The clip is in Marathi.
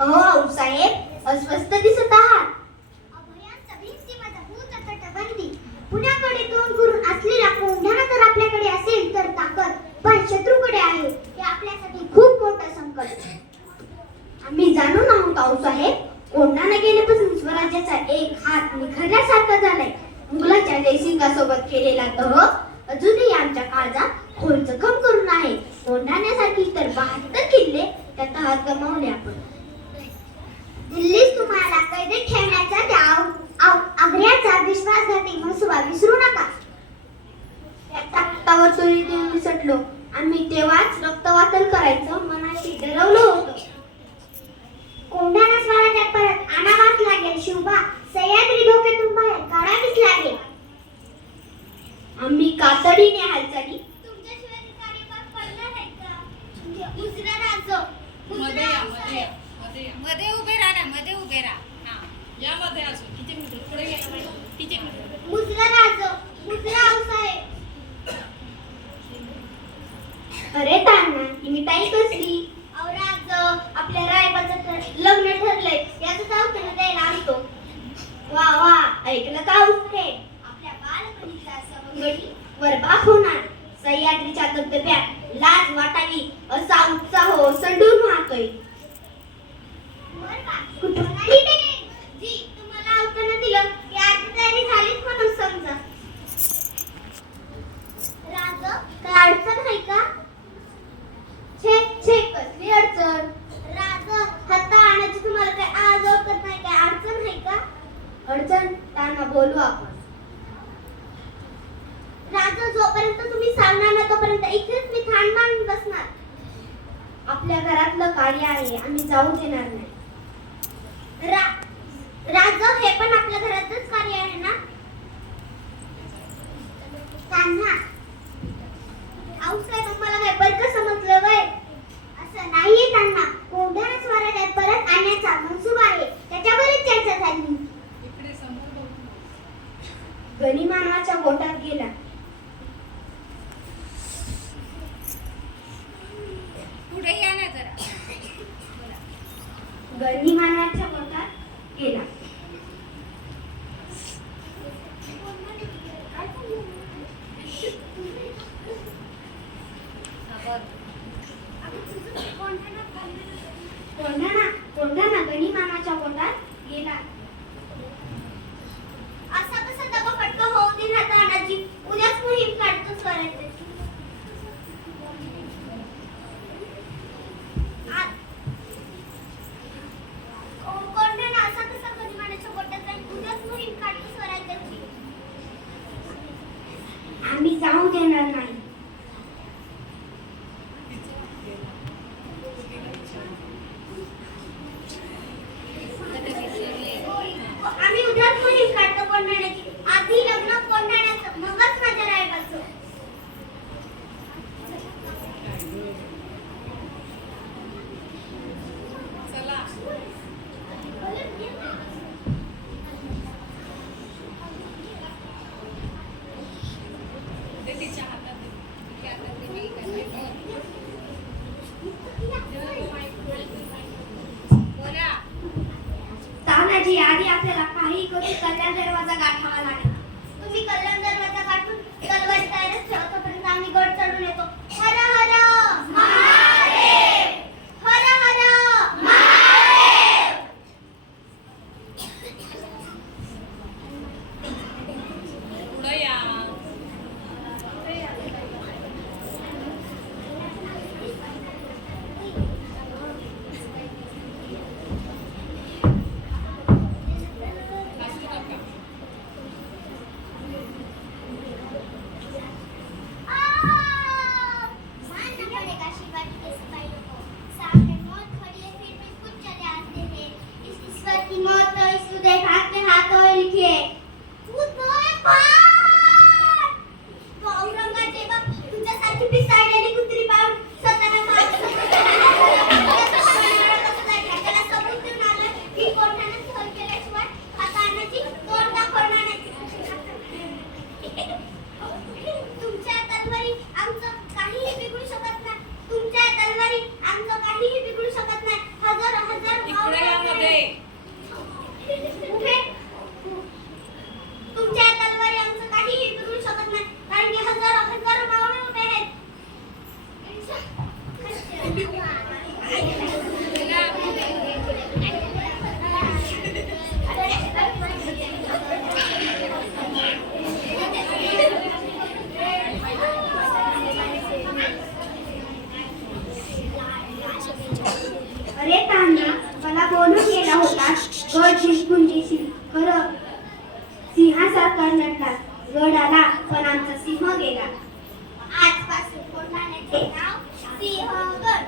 अहो आऊसाहेब, अस्वस्थ दिसत आहात. अभयांचा भिंती मजबूत तटबंदी, पुण्याकडे तोंड करून असलेला कोंढाणा तर आपल्याकडे असेल तर ताकद, पण शत्रूकडे आहे हे आपल्यासाठी खूप मोठं संकट. आम्ही जाणून आहोत आऊसाहेब. कोंढाणा गेल्यापासून स्वराज्याचा एक हात निखरल्यासारखा झालाय. मुघलाच्या जयसिंगासोबत केलेला तह अजूनही आमच्या काळजात खोल जखम करून आहे. कोंढाण्यासारखी तर 72 किल्ले त्या तहात गमावले आपण. दिल्लीत तुम्हाला कैदेत ठेवण्याचा त्या आग्र्याचा विश्वासघाती मनसुबा विसरू नका. त्या तख्तावर चोरी देऊन निसटलो. आम्ही तेव्हाच रक्तवातल करायचं मनाशी ठरवलं होतं. कोंढाणा स्वराज्यात परत आणावाच लागेल शिवबा. सह्याद्री धोक्यातून बाहेर काढावीच लागेल. आम्ही कातडीने हालचाली. तुमच्याशिवाय ते कार्य पार पडणार नाही का? मुजरा राजो, मध्ये या, मध्ये या, मध्ये या. मध्ये उभे राहा ना, मध्ये उभे राहा. हा. या मध्ये असो. किती मिनिटं पुढे गेला मॅडम? किती मिनिटं? मुजरा राजो, मुजरा आऊसाहेब. अरे तान्हा, ही मिठाई कसली? अहो राजो, आपल्या रायबाचं लग्न ठरलंय, याचं सावधान द्यायला आणतो. वा वा, ऐकलं का आऊसाहेब? आपल्या बालपणीचा सवंगडी वरबाप होणार. सह्याद्रीच्या धबधब्यात लाज वाटावी असा उत्साह ओसंडून वाहतोय. कुठून आली ते? जी तुम्हाला अवतरण दिलं की आधी तयारी झालीच म्हणून समजा. राज, काय अडचण आहे का? छे छे, कसली अडचण? राज, हाता आणायची तुम्हाला काय आज ओळखत नाही, काय अडचण आहे का? अडचण तान्हा, बोलू आपण. राज, जोपर्यंत तुम्ही सांगणार ना तोपर्यंत इथेच मी ठाण मांडून बसणार. आपल्या घरातलं कार्य आहे, आम्ही जाऊ देणार नाही. राज, हे पण आपल्या घरातच कार्य आहे ना? तान्हा, आऊसाहेब मला काय बरं समजलं वय? असं नाहीये तान्हा. कोंढाणा स्वराज्यात परत आणण्याचा मनसुबा आहे, त्याच्यावरच चर्चा झाली. इकडे समोर बघू. गनिमानाच्या गोटात गेला. पुढे या ना जरा. गनिमानाच्या गोटात गेला. कोंढाणा कोंढाणा गनिमानाच्या गोटात गेला. असा कसा दबा फटका होऊ दे ना तानाजी. उद्याच मोहीम काढतो स्वराज्याची. कोंढाणा असा कसा गनिमानाच्या गोटात जाईल? उद्याच मोहीम काढतो स्वराज्याची. आम्ही जाऊ देणार नाही. आम्ही उद्याच मोहीम काढतो कोंढाण्याची. आधी लग्न कोंढाण्याचं, मगच माझ्या रायबाचं. चला. ते तिच्या हातात दे. तिच्या हातात दे. मी करते. बोला. तानाजी, आधी आपल्याला काही करून कल्याण दरवाजा गाठावा लागेल. तुम्ही कल्याण दरवाजा काढून तलवारी तयारच ठेवा, तोपर्यंत आम्ही गड चढून येतो. हर हर महादेव, हर हर महादेव. पुढे या. हसू नका. मान न पड़ेगा शिवाजी के सिपाही को, सामने मौत खड़ी है फिर भी कुछ चले आते हैं. इस ईश्वर की मौत तो इस उदय भाग के हाथों में लिखी है. उदय भाग! तो औरंगजेबा तुझ्यासारखी पिसाळलेली कुत्री पाहून स्वतःला त्याला सबूत देऊन आलं की कोर्टाने सहन केल्याशिवाय हात आणण्याची तोंड दाखवणार नाही. तुमच्या तलवारी आमचं काहीही बिघडू शकत नाही. तुमच्या तलवारी आमचं काहीही बिघडू शकत नाही. हजार हजार खरं सिंहासारखा नटला गड आला पण आमचा सिंह गेला. आजपासून कोंढाण्याचे नाव सिंहगड.